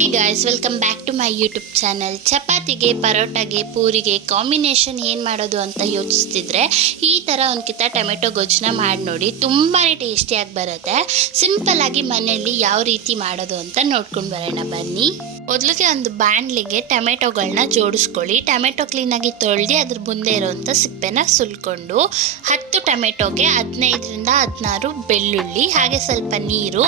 Hey guys, welcome back to my YouTube channel. ಚಪಾತಿಗೆ ಪರೋಟಾಗೆ ಪೂರಿಗೆ combination ಏನು ಮಾಡೋದು ಅಂತ ಯೋಚಿಸ್ತಿದ್ರೆ ಈ ಥರ ಒಂದು ಕಿತ್ತ ಟೊಮೆಟೊ ಗೊಜ್ಜನ್ನ ಮಾಡಿ ನೋಡಿ. ತುಂಬಾ ಟೇಸ್ಟಿಯಾಗಿ ಬರುತ್ತೆ. ಸಿಂಪಲ್ ಆಗಿ ಮನೆಯಲ್ಲಿ ಯಾವ ರೀತಿ ಮಾಡೋದು ಅಂತ ನೋಡ್ಕೊಂಡು ಬರೋಣ ಬನ್ನಿ. ಮೊದಲಿಗೆ ಒಂದು ಬಾಣಲಿಗೆ ಟೊಮೆಟೊಗಳನ್ನ ಜೋಡಿಸ್ಕೊಳ್ಳಿ. ಟೊಮೆಟೊ ಕ್ಲೀನಾಗಿ ತೊಳೆದು ಅದ್ರ ಮುಂದೆ ಇರೋವಂಥ ಸಿಪ್ಪೆನ ಸುಲ್ಕೊಂಡು 10 ಟೊಮೆಟೊಗೆ 15ರಿಂದ 16 ಬೆಳ್ಳುಳ್ಳಿ ಹಾಗೆ ಸ್ವಲ್ಪ ನೀರು.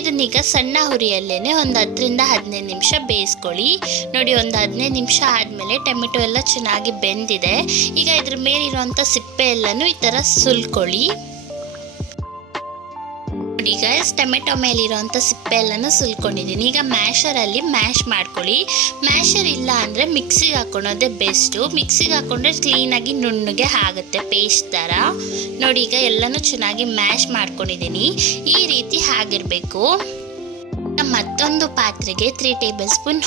ಇದನ್ನೀಗ ಸಣ್ಣ ಹುರಿಯಲ್ಲೇ ಒಂದು 10ರಿಂದ 15 ನಿಮಿಷ ಬೇಯಿಸ್ಕೊಳ್ಳಿ. ನೋಡಿ, ಒಂದು 15 ನಿಮಿಷ ಆದಮೇಲೆ ಟೊಮೆಟೊ ಎಲ್ಲ ಚೆನ್ನಾಗಿ ಬೆಂದಿದೆ. ಈಗ ಇದ್ರ ಮೇಲಿರುವಂಥ ಸಿಪ್ಪೆ ಎಲ್ಲನೂ ಈ ಥರ ಸುಲ್ಕೊಳ್ಳಿ. ನೋಡಿ ಗೈಸ್, ಟೊಮೆಟೊ ಮೇಲಿರೋಂಥ ಸಿಪ್ಪೆ ಎಲ್ಲನೂ ಸುಲ್ಕೊಂಡಿದ್ದೀನಿ. ಈಗ ಮ್ಯಾಶರಲ್ಲಿ ಮ್ಯಾಶ್ ಮಾಡ್ಕೊಳ್ಳಿ. ಮ್ಯಾಶರ್ ಇಲ್ಲ ಅಂದರೆ ಮಿಕ್ಸಿಗೆ ಹಾಕೊಳ್ಳೋದೇ ಬೆಸ್ಟು. ಮಿಕ್ಸಿಗೆ ಹಾಕೊಂಡ್ರೆ ಕ್ಲೀನಾಗಿ ನುಣ್ಣಗೆ ಆಗುತ್ತೆ ಪೇಸ್ಟ್ ಥರ. ನೋಡಿ, ಈಗ ಎಲ್ಲನೂ ಚೆನ್ನಾಗಿ ಮ್ಯಾಶ್ ಮಾಡ್ಕೊಂಡಿದ್ದೀನಿ. ಈ ರೀತಿ ಆಗಿರಬೇಕು. ಮತ್ತೊಂದು ಪಾತ್ರೆಗೆ 3 ಟೇಬಲ್ ಸ್ಪೂನ್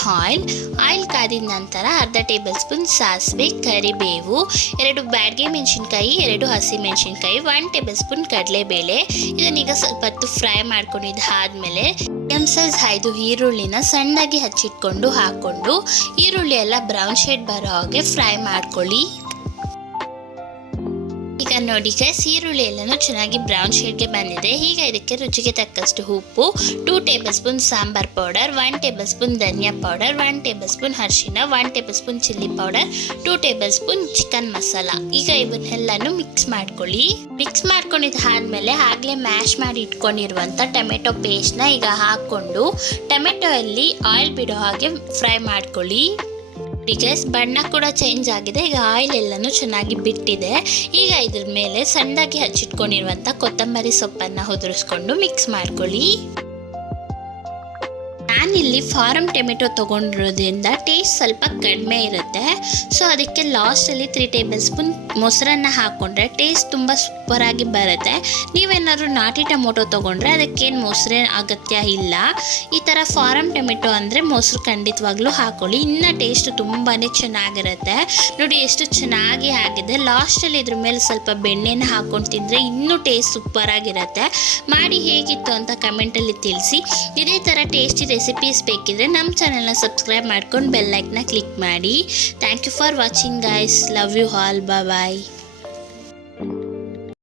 ಆಯಿಲ್ ಕಾದಿದ ನಂತರ ಅರ್ಧ ಟೇಬಲ್ ಸ್ಪೂನ್ ಸಾಸಿವೆ, ಕರಿಬೇವು, 2 ಬ್ಯಾಡಗೆ ಮೆಣಸಿನ್ಕಾಯಿ, 2 ಹಸಿ ಮೆಣಸಿನ್ಕಾಯಿ, 1 ಟೇಬಲ್ ಸ್ಪೂನ್ ಕಡಲೆಬೇಳೆ. ಇದನ್ನೀಗ ಸ್ವಲ್ಪ ಹೊತ್ತು ಫ್ರೈ ಮಾಡ್ಕೊಂಡಿದ್ದಾದ್ಮೇಲೆ ಸೈಜ್ 5 ಈರುಳ್ಳಿನ ಸಣ್ಣದಾಗಿ ಹಚ್ಚಿಟ್ಕೊಂಡು ಹಾಕೊಂಡು ಈರುಳ್ಳಿ ಎಲ್ಲ ಬ್ರೌನ್ ಶೇಡ್ ಬರೋ ಹಾಗೆ ಫ್ರೈ ಮಾಡ್ಕೊಳ್ಳಿ. ಈಗ ನೋಡಿ ಗೈಸ್, ಈರುಳ್ಳಿ ಎಲ್ಲನೂ ಚೆನ್ನಾಗಿ ಬ್ರೌನ್ ಶೇಡ್ಗೆ ಬಂದಿದೆ. ಈಗ ಇದಕ್ಕೆ ರುಚಿಗೆ ತಕ್ಕಷ್ಟು ಉಪ್ಪು, 2 table spoon sambar powder, 1 table spoon ಧನಿಯಾ ಪೌಡರ್, 1 ಟೇಬಲ್ ಸ್ಪೂನ್ ಅರಿಶಿನ, 1 table spoon chilli powder, 2 table spoon chicken masala. ಈಗ ಇವನ್ನೆಲ್ಲನೂ ಮಿಕ್ಸ್ ಮಾಡ್ಕೊಳ್ಳಿ. ಮಿಕ್ಸ್ ಮಾಡ್ಕೊಂಡಿದ್ದಾದ್ಮೇಲೆ ಆಗಲೇ ಮ್ಯಾಶ್ ಮಾಡಿ ಇಟ್ಕೊಂಡಿರುವಂಥ ಟೊಮೆಟೊ ಪೇಸ್ಟ್ನ ಈಗ ಹಾಕ್ಕೊಂಡು ಟೊಮೆಟೊ ಅಲ್ಲಿ ಆಯಿಲ್ ಬಿಡೋ ಹಾಗೆ ಫ್ರೈ ಮಾಡ್ಕೊಳ್ಳಿ. ಗೈಸ್, ಬಣ್ಣ ಕೂಡ ಚೇಂಜ್ ಆಗಿದೆ. ಈಗ ಆಯಿಲ್ ಎಲ್ಲನೂ ಚೆನ್ನಾಗಿ ಬಿಟ್ಟಿದೆ. ಈಗ ಇದ್ರ ಮೇಲೆ ಸಣ್ಣದಾಗಿ ಹಚ್ಚಿಟ್ಕೊಂಡಿರುವಂಥ ಕೊತ್ತಂಬರಿ ಸೊಪ್ಪನ್ನು ಉದುರಿಸ್ಕೊಂಡು ಮಿಕ್ಸ್ ಮಾಡ್ಕೊಳ್ಳಿ. ನಾನಿಲ್ಲಿ ಫಾರಮ್ ಟೊಮೆಟೊ ತೊಗೊಂಡಿರೋದ್ರಿಂದ ಟೇಸ್ಟ್ ಸ್ವಲ್ಪ ಕಡಿಮೆ ಇರುತ್ತೆ. ಸೊ ಅದಕ್ಕೆ ಲಾಸ್ಟಲ್ಲಿ 3 ಟೇಬಲ್ ಸ್ಪೂನ್ ಮೊಸರನ್ನು ಹಾಕ್ಕೊಂಡ್ರೆ ಟೇಸ್ಟ್ ತುಂಬ ಸೂಪರಾಗಿ ಬರುತ್ತೆ. ನೀವೇನಾದ್ರು ನಾಟಿ ಟೊಮೊಟೊ ತೊಗೊಂಡ್ರೆ ಅದಕ್ಕೇನು ಮೊಸರೇನು ಅಗತ್ಯ ಇಲ್ಲ. ಈ ಥರ ಫಾರಮ್ ಟೊಮೆಟೊ ಅಂದರೆ ಮೊಸರು ಖಂಡಿತವಾಗ್ಲೂ ಹಾಕ್ಕೊಳ್ಳಿ. ಇನ್ನೂ ಟೇಸ್ಟ್ ತುಂಬಾ ಚೆನ್ನಾಗಿರುತ್ತೆ. ನೋಡಿ ಎಷ್ಟು ಚೆನ್ನಾಗಿ ಆಗಿದೆ. ಲಾಸ್ಟಲ್ಲಿ ಇದ್ರ ಮೇಲೆ ಸ್ವಲ್ಪ ಬೆಣ್ಣೆನ ಹಾಕ್ಕೊಂಡು ತಿಂದರೆ ಇನ್ನೂ ಟೇಸ್ಟ್ ಸೂಪರಾಗಿರುತ್ತೆ. ಮಾಡಿ ಹೇಗಿತ್ತು ಅಂತ ಕಮೆಂಟಲ್ಲಿ ತಿಳಿಸಿ. ಇದೇ ಥರ ಟೇಸ್ಟಿ ರೆಸಿಪೀಸ್ ಬೇಕಿದ್ರೆ ನಮ್ಮ ಚಾನಲ್ನ ಸಬ್ಸ್ಕ್ರೈಬ್ ಮಾಡ್ಕೊಂಡು ಬೆಲ್ ಐಕನ್ನ ಕ್ಲಿಕ್ ಮಾಡಿ. Thank you for watching guys. Love you all. Bye.